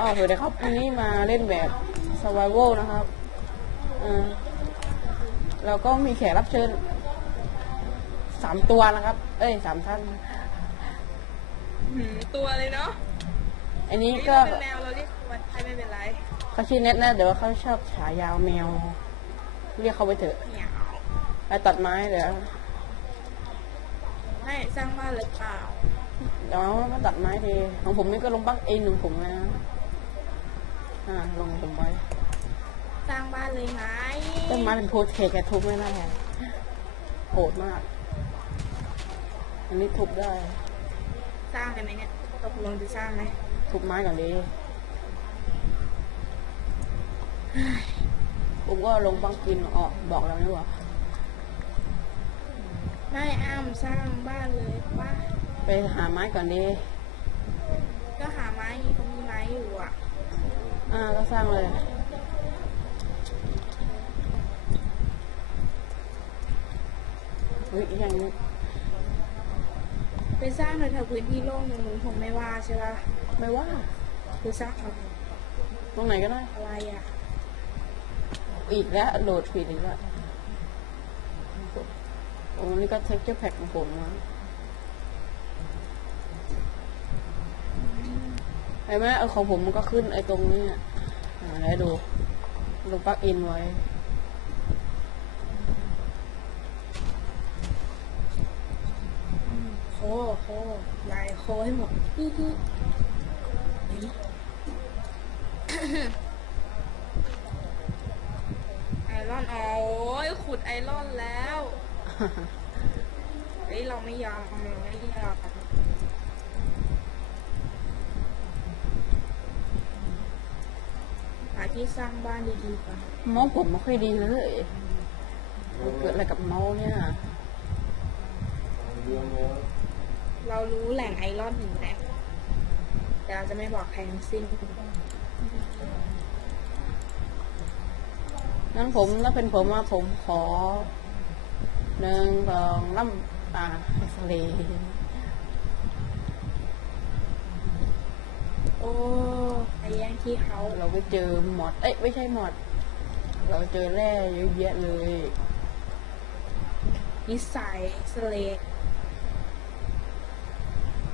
อ๋อสวัสดีครับวันนี้มาเล่นแบบ survival นะครับอ่าเราก็มีแขกรับเชิญสามตัวนะครับ เอ้ยสามท่านหืมตัวเลยเนาะอันนี้นี่ก็เป็นแมวเราเรียกมันใครไม่เป็นไรเขาชื่อเน็ตนะเดี๋ยวเขาชอบฉายาวแมว เรียกเขาไปเถอะเหนียวไปตัดไม้เดี๋ยวให้สร้างบ้านหรือเปล่าเดี๋ยวมาตัดไม้ทีของผมนี่ก็ลงบักเอ็นหนึ่งผมเลยนะ อ่าลงผมไว้สร้างบ้านเลยไหมต้นไม้เป็นโพเทคแกทุบไม่ได้โหดมาก อันนี้ทุบได้ สร้างเลยไหมเนี่ยตกลงจะสร้างไหมทุบไม้ก่อนดีผมก็ลงบังกินออกบอกแล้วนี่หว่าไม่อ้ามสร้างบ้านเลยว่าไปหาไม้ก่อนดีก็หาไม้เขามีไม้อยู่อะ อ่าก็สร้างเลยอุ้ยอย่างนี้ไปสร้างแถวๆพื้นที่โล่งมึงคงไม่ว่าใช่ปะไม่ว่าคือสร้างเอาตรงไหนก็ได้อะไรอะ อีกแล้วโหลดผิดอีกแล้วโอ้นี่ก็เท็กเจอร์แพ็กของผมนะ ห็นไหมเออของผมมันก็ขึ้นไอ้ตรงนี้อะอ่าแล้วดูลงปลั๊กอินไว้ โคโคลายโคให้หมดอื้อหือไอรอนอ๋อโอ้ยขุดไอรอนแล้วเฮ้ยเราไม่ยอมเราไม่ยอม หาที่สร้างบ้านดีๆก่อนเมาส์ผมไม่ค่อยดีเลยเกิดอะไรกับเมาส์เนี่ย เรารู้แหล่งไอรอนอยู่แล้วแต่เราจะไม่บอกใครทั้งสิ้นงั้นผมถ้าเป็นผมว่าผมขอหนึ่งสองล่ำอ่าเอ็กซเรย์ โอ้ไปแย่งที่เขาเราไปเจอหมอด เอ้ยไม่ใช่หมอด เราเจอแร่เยอะแยะเลยนิสัยสเลด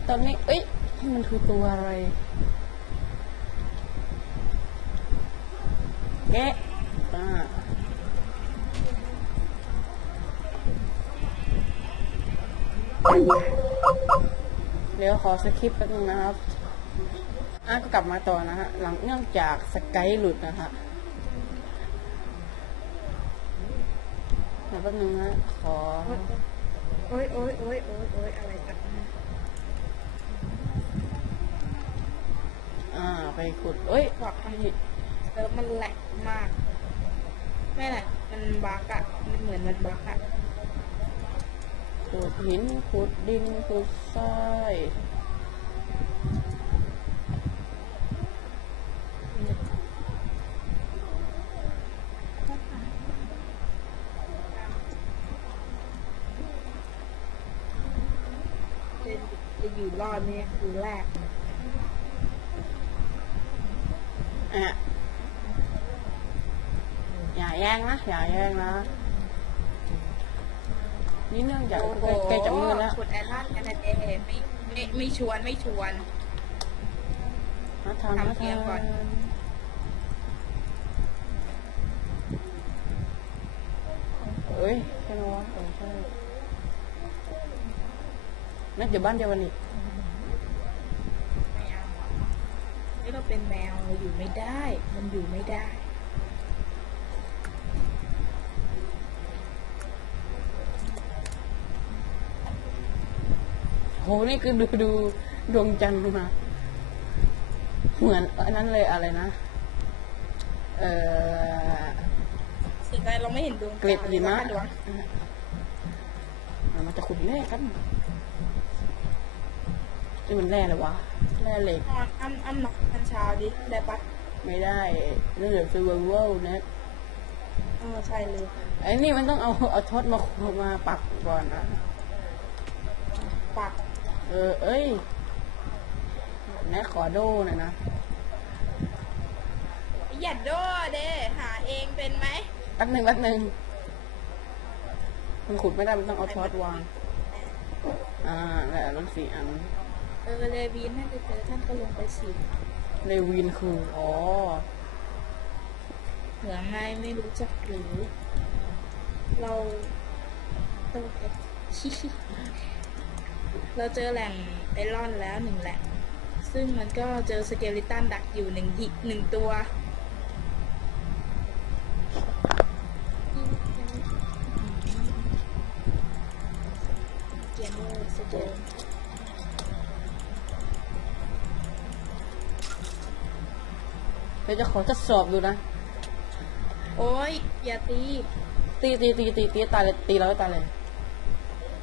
ตอนนี้ เอ้ย มันคือตัวอะไร แกะอ่าเดี๋ยวขอสคริปต์แป๊บนึงนะครับ อะก็กลับมาต่อนะฮะหลังเนื่องจากสกายหลุดนะฮะแป๊บนึงนะขอ โอ้ยโอ้ยโอ้ยโอ้ยโอ้ยอะไรกันอ่า ไปขุดเอ้ยบอกให้เซิร์ฟมันแหลกมาก ไม่แหละ มันบักอะมันเหมือนมันบักอะขุดหินขุดดินขุดทราย จะ จะอยู่รอดเนี่ยคือแรกอะอย่าแย่งนะอย่าแย่งนะ นี่เนื่องจากโอ้โหใกล้จะมืดแล้วขุดไอรอนกันนะเดไม่ไม่ไม่ชวนไม่ชวนมาทำมาทำเกมก่อนทำเอ้ยใช่ไหมวะเออใช่ นักอยู่บ้านเดียวกันอีกไม่เอาอะนี่เราเป็นแมวเราอยู่ไม่ได้ มันอยู่ไม่ได้ โห นี่คือดูดูดวงจันทร์มาเหมือนอันนั้นเลยอะไรนะ เอ่อสิ่งใดเราไม่เห็นดวงเกล็ดหิมะดวงอะมันจะขุดแร่กัน นี่มันแร่เลยวะแร่เหล็กนอนอ้ำอ้ำหนักพันเช้าดิได้ปะไม่ได้เรื่อง survival นะเออใช่เลยไอ้นี่มันต้องเอาเอาทศมามาปักก่อนนะปักเออ เอ้ยแนะขอโดหน่อยนะ อย่าโดเด้หาเองเป็นไหมแป๊บหนึ่งแป๊บหนึ่งมันขุดไม่ได้ มันต้องเอาช้อนวาง อ่า แล้วรถสี่อัน เออเลวินน่าจะเจอท่านก็ลงไปสิเลวินคือ อ๋อเผื่องไงไม่รู้จักหรือ เราต้องเราเจอแหล่งไอรอนแล้วหนึ่งแหล่ง ซึ่งมันก็เจอสเกลิตันดักอยู่หนึ่งหนึ่งตัว ยวจะขอทดสอบดูนะ โอ้ยอย่าตี ตีตีตีตีตีตายเลยตีเราให้ตายเลย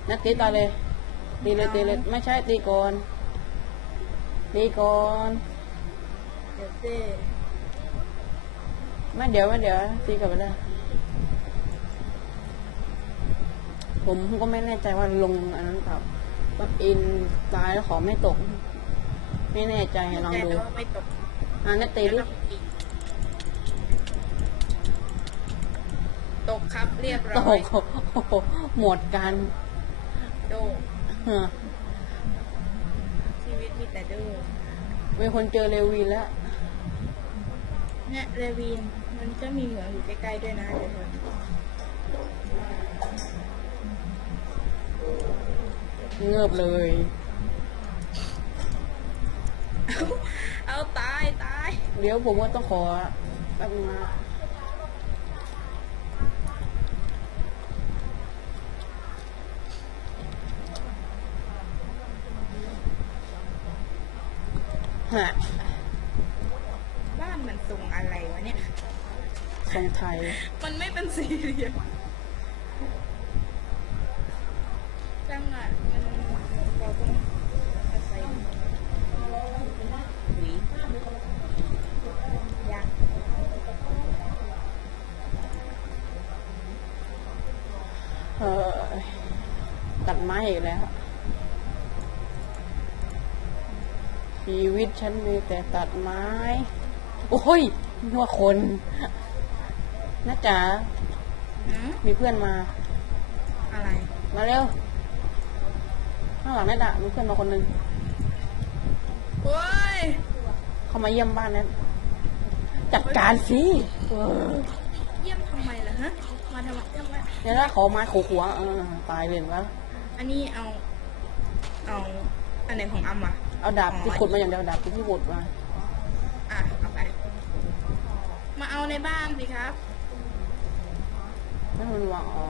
นัดตีตายเลย ตีเลยตีเลยไม่ใช่ตีก่อนตีก่อนเดี๋ยวเต้ไม่เดี๋ยวไม่เดี๋ยวตีกลับไปได้ผมก็ไม่แน่ใจว่าลงอันนั้นเปล่าบักอินตายแล้วขอไม่ตก ไม่แน่ใจลองแต่ดูว่าไม่ตก อ่านัดตีดิตกครับเรียบตร้อยกโอ้โหหมดกันโดเออชีวิตมีแต่โดมีคนเจอเลวีนแล้ว เนี่ยเรวีนมันก็มีเหมืองอยู่ใกล้ๆด้วยนะเดี๋ยวเถอะเงือบเลย เอาตายตาย เดี๋ยวผมว่าต้องขอแป๊บนึงนะฮะบ้านมันทรงอะไรวะเนี่ย ทรงไทย มันไม่เป็นสี่เหลี่ยมจังอะมันเราต้องอาศัยหวียาก เออ ตัดไม้อีกแล้ว ชีวิตฉันมีแต่ตัดไม้ โอ้ยนึกว่าคนนะจ๋าหืมมีเพื่อนมา อะไร มาเร็ว ข้างหลังนั่นอะมีเพื่อนมาคนหนึ่งโอ้ย เขามาเยี่ยมบ้านนั้นจัดการสิเออเยี่ยมทำไมล่ะฮะ มาทำไมทำไม เดี๋ยวนะขอไม้ขู่หัวเออตายเลยแล้ว อันนี้เอา เอาอันไหนของอัมอะเอาดาบที่ขุดมาอย่างเดียวดาบที่ขุดมาอะเอาไป มาเอาในบ้านสิครับ ไม่มันวางอ๋อ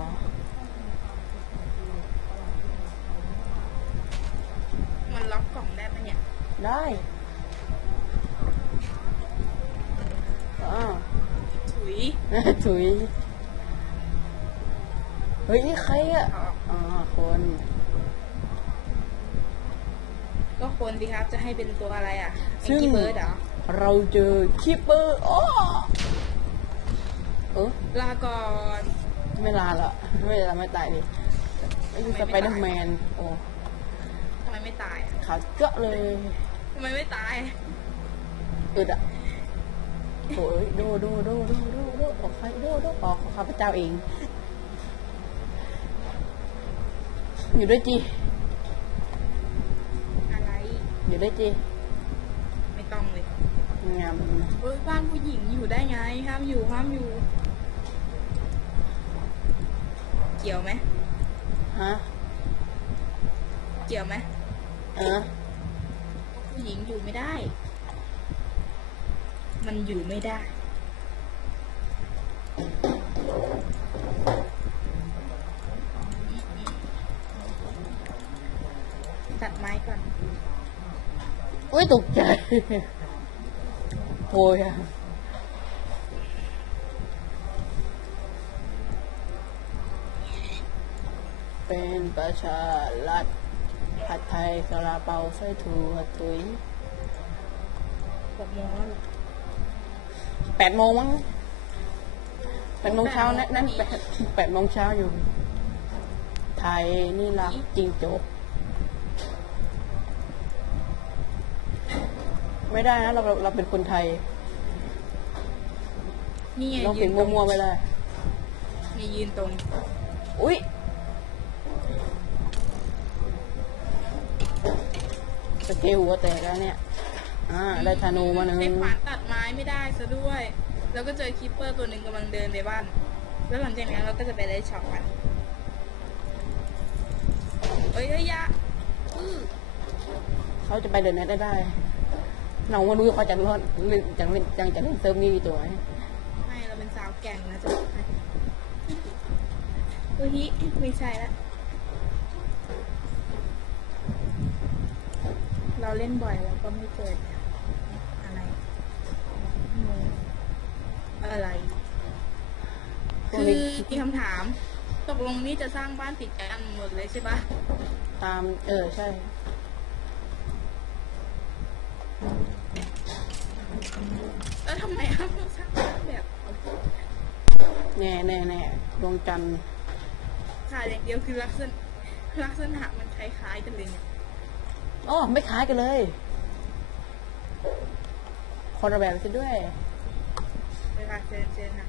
มันล็อกกล่องได้ปะเนี่ยได้อ้าวถุยถุยเฮ้ยนี่ใครอะออกอ๋อ คน ก็คนสิครับ จะให้เป็นตัวอะไรอะเป็นกีเบิร์ดเหรอ เราเจอคิปเปอร์อ๋อเออลาก่อนไม่ลาละไม่ลาไม่ตายดิไอ้ยูสไปเดอร์แมนโอ้ทำไมไม่ตายอะขาวเจาะเลยทำไมไม่ตาย อึดอะโอ้ยดูดูดูดูดูดูออกไฟดูดูออกของข้าพเจ้าเอง อยู่ด้วยจีอะไร อยู่ด้วยจีไม่ต้องเลยงามเฮ้ยบ้านผู้หญิงอยู่ได้ไง ห้ามอยู่ห้ามอยู่ เกี่ยวไหมฮะเกี่ยวไหมเออผู้หญิงอยู่ไม่ได้ มันอยู่ไม่ได้ อุ้ยตกใจโอ้ยอะเป็นประชารัฐผัดไทยกะลาเปาไส้ถั่วตุยหกโมงแล้วเหรอแปดโมงมั้งแปดโมงเช้านั่นนั่นแปดแปดโมงเช้าอยู่ ไทยนี่รักจริงจก ไม่ได้นะเราเราเราเป็นคนไทยนี่ไงลองยืผินงตรงมัวๆไปเลยมียืนตรง อุ้ยสเกลหัวแตกแล้วเนี่ยอ่าได้ธนูมาหนึ่งใช้ขวานตัดไม้ไม่ได้ซะด้วย แล้วก็เจอคิปเปอร์ตัวหนึ่งกำลังเดินไปบ้าน แล้วหลังจากนั้นเราก็จะไปได้ช็อปมันเอ้ยเฮ้ยอยาอื้อเขาจะไปเดินไหนได้ได้ เราไม่รู้เขาจะรอดเล่นจังเล่นจังจะเล่นเซิร์ฟนี้ตัวไหมไม่เราเป็นสาวแก่งนะจ๊ะเฮ้ยไม่ใช่ละเราเล่นบ่อยแล้วก็ไม่เกิดอะไรงงอะไรพวกคือนี้มีคำถาม ตกลงนี่จะสร้างบ้านติดกันหมดเลยใช่ปะตาม เออ ใช่ แล้วทำไมอ้าวต้องสร้างบ้านแบบ แน่แน่แน่ดวงจันทร์ขาดอย่างเดียวคือลักษณะลักษณะมันคล้ายๆกันเลยเนี่ยอ๋อไม่คล้ายกันเลย คนละแบบซะด้วย เวลาเจนเจนอะ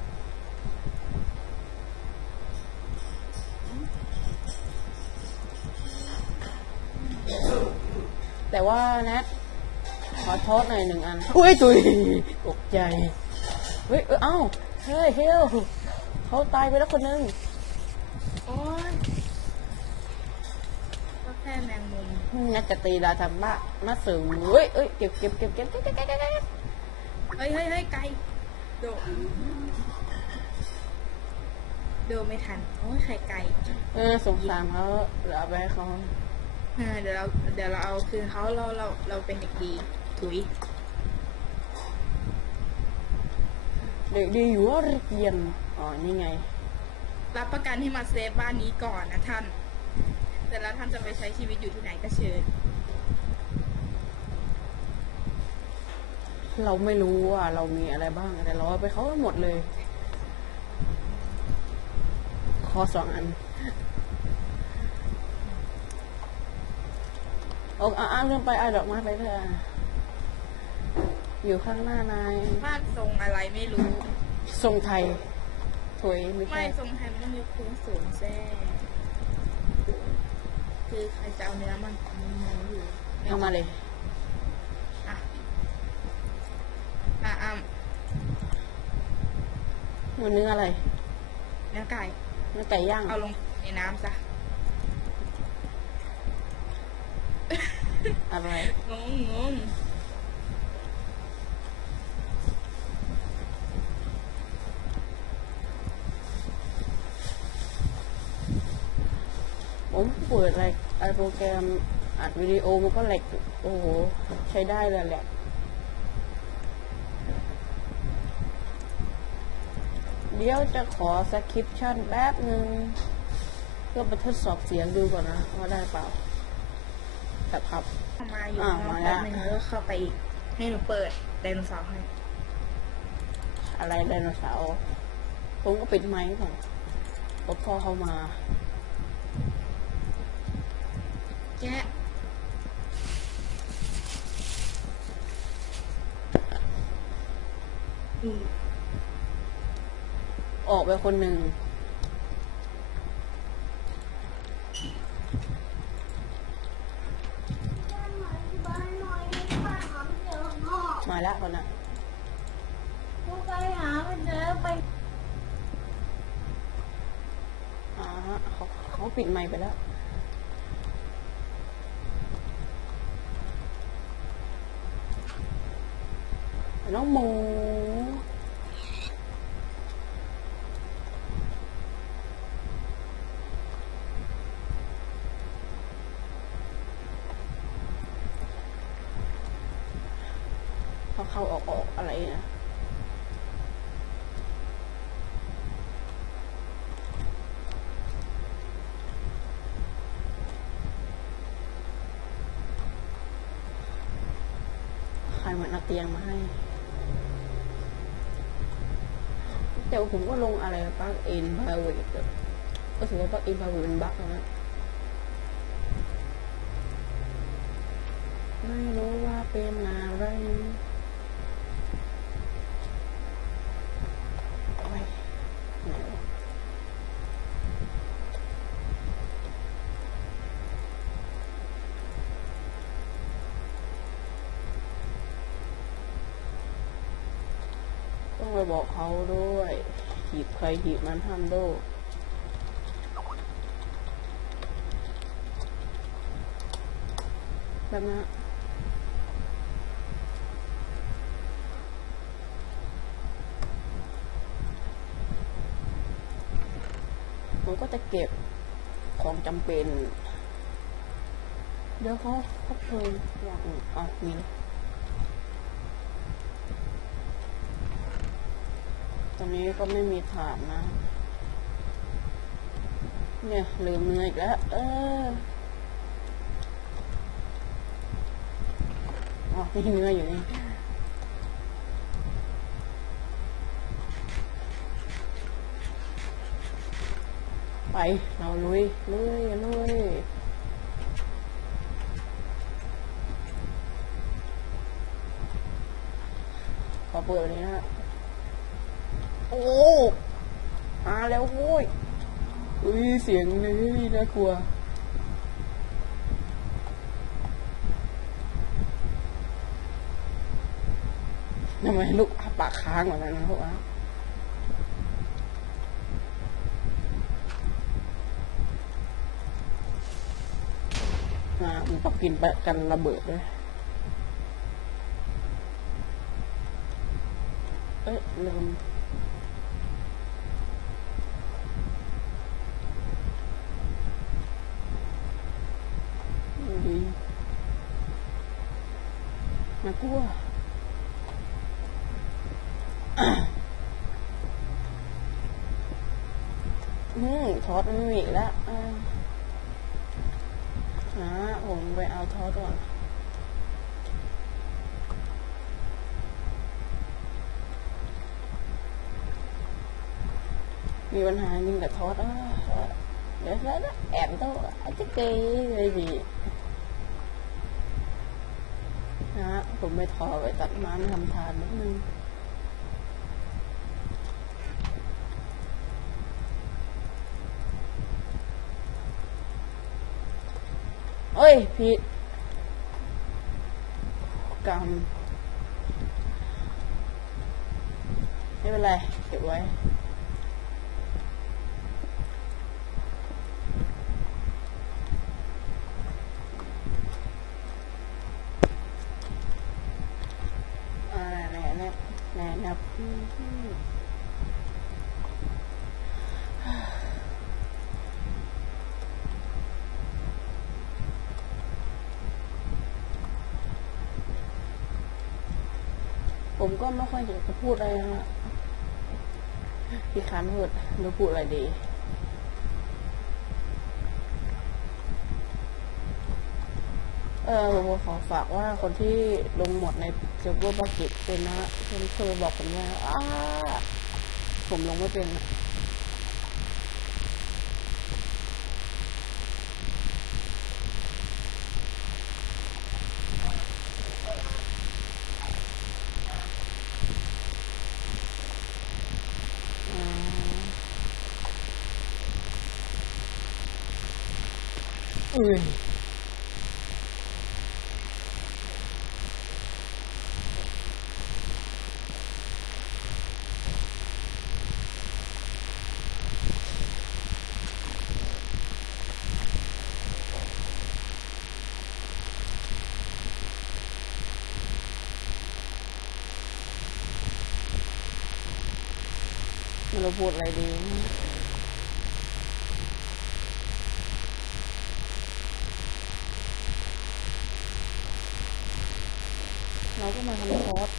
แต่ว่าแนทขอโทษหน่อยหนึ่งอัน อุ้ยตุยตกใจ เฮ้ย เออเอ้า เฮ้ย เฮล เขาตายไปแล้วคนหนึงโอ้ยก็แค่แมงมุมงัดจะตีดาทำบ้ามาเสริมเฮ้ยเอ้ยเก็บเก็บเก็บเก็บเก็บเก็บเก็บเก็บเก็บเฮ้ยเฮ้ยเฮ้ยไกลโดดโดดไม่ทันโอ้ยไข่ไก่เออสงสารเขาเหลือเอาไปให้เขาเออเดี๋ยวเราเดี๋ยวเราเอาคืนเขาเราเราเราเป็นเด็กดีถุยเด็กดีอยู่ว่าเรียน อ๋อ นี่ไง รับประกันให้มาเซฟบ้านนี้ก่อนนะท่าน แต่แล้วท่านจะไปใช้ชีวิตอยู่ที่ไหนก็เชิญ เราไม่รู้ว่าเรามีอะไรบ้าง แต่เราเอาไปเขาหมดเลยขอสองอันโอ้อ่าเรื่องไปเอาดอกไม้ไปเถอะอยู่ข้างหน้านาย บ้านทรงอะไรไม่รู้ ทรงไทยถว ยไม่ไม่ใช่ทรงไทยมันต้องมีโค้งสูงแซ่คือใครจะเอาเนื้อมันมันมีอยู่เอามาเลย อะอะอะมันเนื้ออะไร เนื้อไก่ เนื้อไก่ย่าง เอาลงในน้ำซะอะไร งงงง ผมเปิดอะไรไอโปรแกรมอัดวิดีโอมันก็แหลกโอ้โห ใช้ได้เลยแหละ เดี๋ยวจะขอสคริปชั่นแป๊บหนึ่งเพื่อไปทดสอบเสียงดูก่อนนะว่าได้เปล่าครับครับเอามาอยู่อะข้างนอกมาแป๊บละนึงแล้วก็เข้าไปอีก ให้หนูเปิดไดโนเสาร์ให้ อะไรไดโนเสาร์ผมก็ปิดไมค์ก่อนพอพ่อเข้ามา แกะอืมออกไปคนหนึ่งบ้านหน่อยได้ป่ะหาไม่เจอพ่อมาแล้วคนน่ะลูกไปหาไม่เจอไปอ่าฮะเขาเขาปิดไมค์ไปแล้ว น้อง หมู เขาเข้าออกออกอะไรนะใครมันเอาเตียงมาให้ แต่ผมก็ลงอะไรปลั๊กอินพาเวทก็ถือว่าปลั๊กอินพาเวทเป็นบั๊กนะไม่รู้ว่าเป็นอะร บอกเขาด้วยหีบใครหีบมันห้ามโดแบบนั้นผมก็จะเก็บของจำเป็น เดี๋ยวเขาเขาเพลินอย่างอื่นอะ ตอนนี้ก็ไม่มีถาดนะ เนี่ยลืมเนื้ออีกแล้ว เอออ๋อนี่เนื้ออยู่นี่ไป เราลุยลุยลุยขอเปิดเลยนะ อ้มาแล้วโว้ยอุ้ยเสียงเลยน่ากลัวทำไมลูกปากค้างเหมือนกันนะพวกอะอ่ามันต้องกินไปกันระเบิดด้วยเอ้ยลืม ดีน่ากลัว อืมทอดมันไม่มีแล้วนะผมไปเอาทอดก่อนมีปัญหายิงกับทอดอะเดี๋ยวแล้วแอบตัวอาจจะเกยเลยดีนะผมไปทอไปตัดม้มาทำทานนิดนึง เอ้ยผิดกรรมไม่เป็นไร เก็บไว้ อ่าแน่แน่แน่นับอืม ผมก็ไม่ค่อยอยากจะพูดอะไรนะพี่คันพูดหรือพูดอะไรดีเออผมขอฝากว่าคนที่ลงหมดในเซิร์ฟเวอร์บักกิตเป็นนะเพื่อนเคยบอกผมว่าอ้าผมลงไม่เป็นนะอ่าเอ้ยไม่รู้พูดอะไรดีนะเราก็มาทำคอร์ส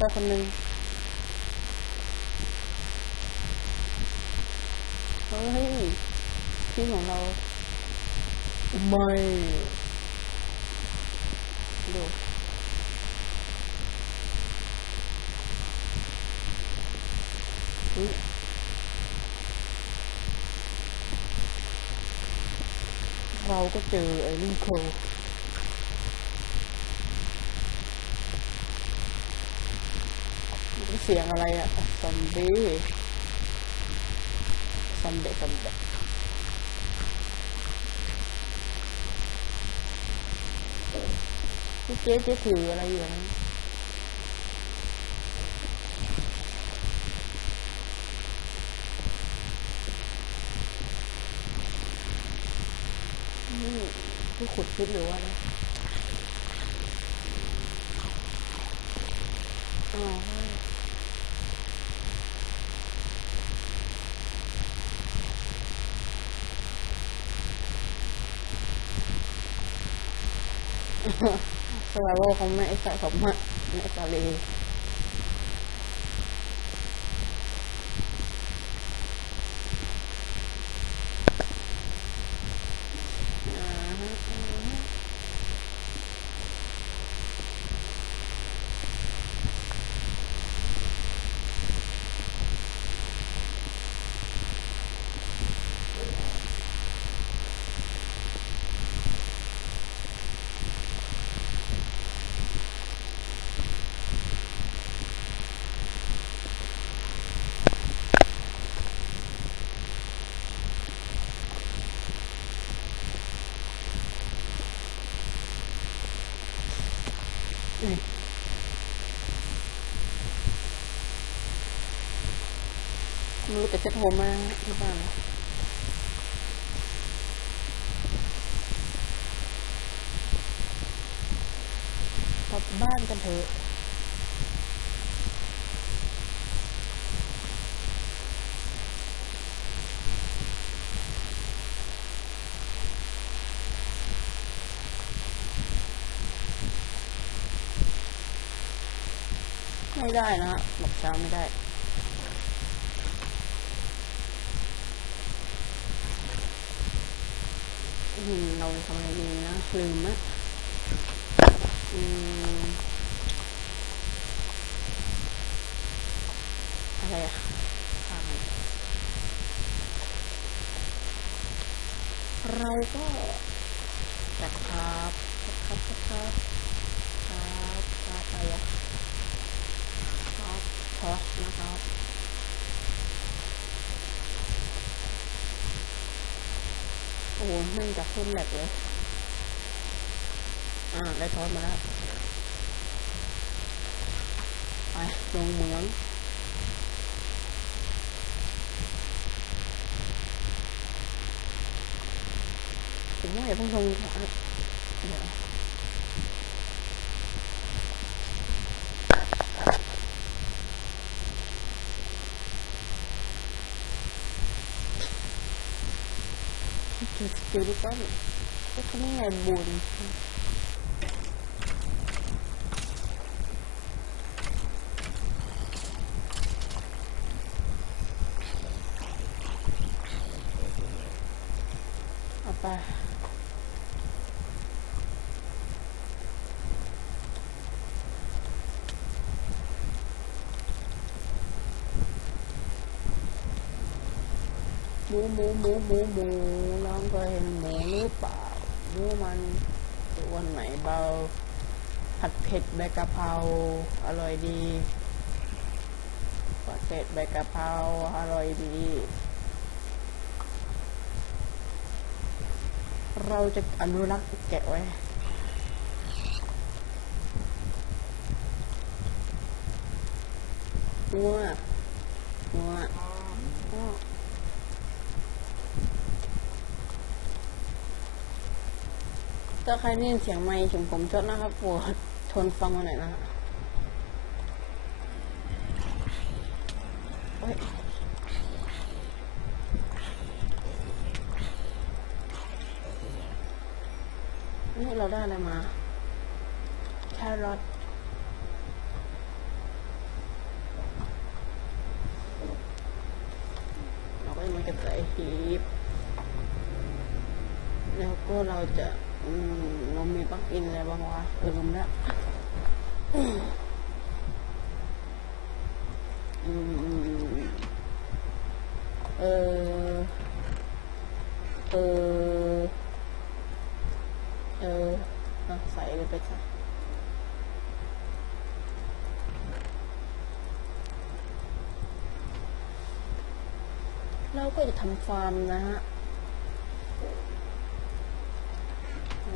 เฮ้ยมันลงไปคนหนึ่งเสียงอะไรอะซอมบี้ซอมเด็ซอมเด็กเจ๊เจ๊ถืออะไรอยู่นะนี่ผู้ขุดคิดหรือว่านะ สไวโวเขาไม่ส่ผมอะในตอรีอ่าฮะอ่าฮะนี่ไม่ รู้แต่เซ็ตโฮมมาที่บ้านกลับบ้านกันเถอะ ไม่ได้นะฮะบอกช้าไม่ได้เราทำอะไรดีนะลืมนะอืมอะไรอะเราก็จัดครับจัดครับจัดครับครับครับอะไรอะ ครับพอนะครับโอ้โหไม่จากขึ้นแหลกเลย อ่า ได้ทอดมาแล้ว ไป ลงเหมืองผมว่าอย่าเพิ่งลงอะเดี๋ยว คือสกิลดิจิตอลก็เขาไม่ไงบุญเอาไป หมูหมูหมูหมูหมูน้องเคยเห็นหมูหรือเปล่าหมูมันตัวไหนเบา ผัดเผ็ดใบกะเพราอร่อยดีผัดเผ็ดใบกะเพราอร่อยดี เราจะอนุรักษ์แกะไว้วงัวอ้อ ถ้าใครได้ยินเสียงไม่ถึงผมชดนะครับโปรดทนฟังมาหน่อยนะฮะโอ๊ยนี่เราได้อะไรมา แครอทเราก็จะมาเก็บใส่หีบ แล้วก็เราจะ อืมเรามีปลั๊กอินอะไรบ้างวะเออลืมละอืมอืมเออ เออ เอออะใส่เลยไปใส่ เราก็จะทำฟาร์มนะฮะ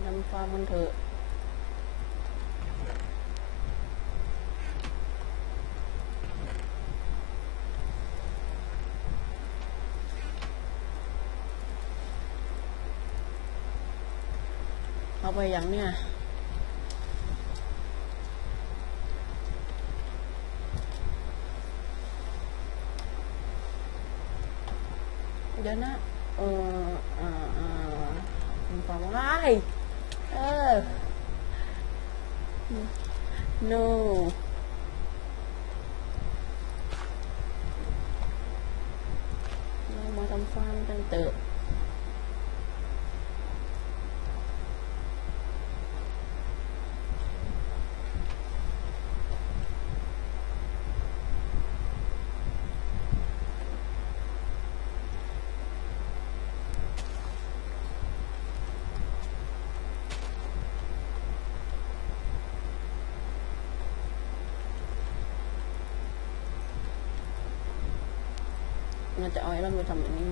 ทำฟาร์มกันเถอะเอาไปอย่างเนี้ย jana มันจะเอาไอ้เราไปทำอันนี้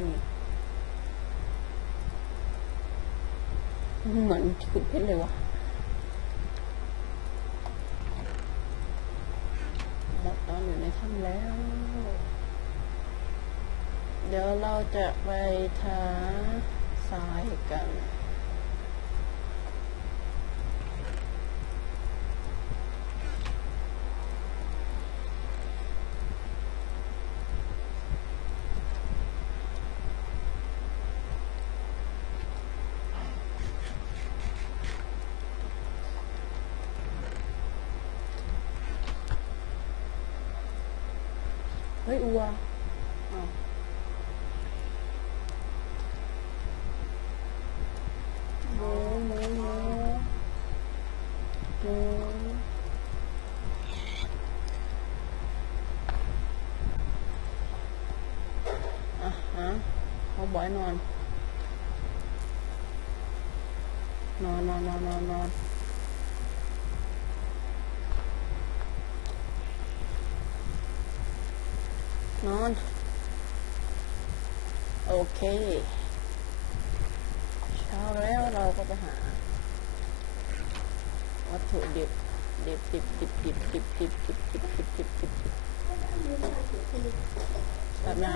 เหมือนขุดเพชรเลยวะดับตอนอยู่ในถ้ำแล้ว เดี๋ยวเราจะไปทางซ้ายกัน hơi ua. À. mô mô mô à hả? Không bỏ non non non non non non โอเค เช้าแล้วเราก็ไปหา วัตถุดิบดิบดิบดิบดิบดิบดิบดิบดิบดิบดิบดิบดิบแบบนี้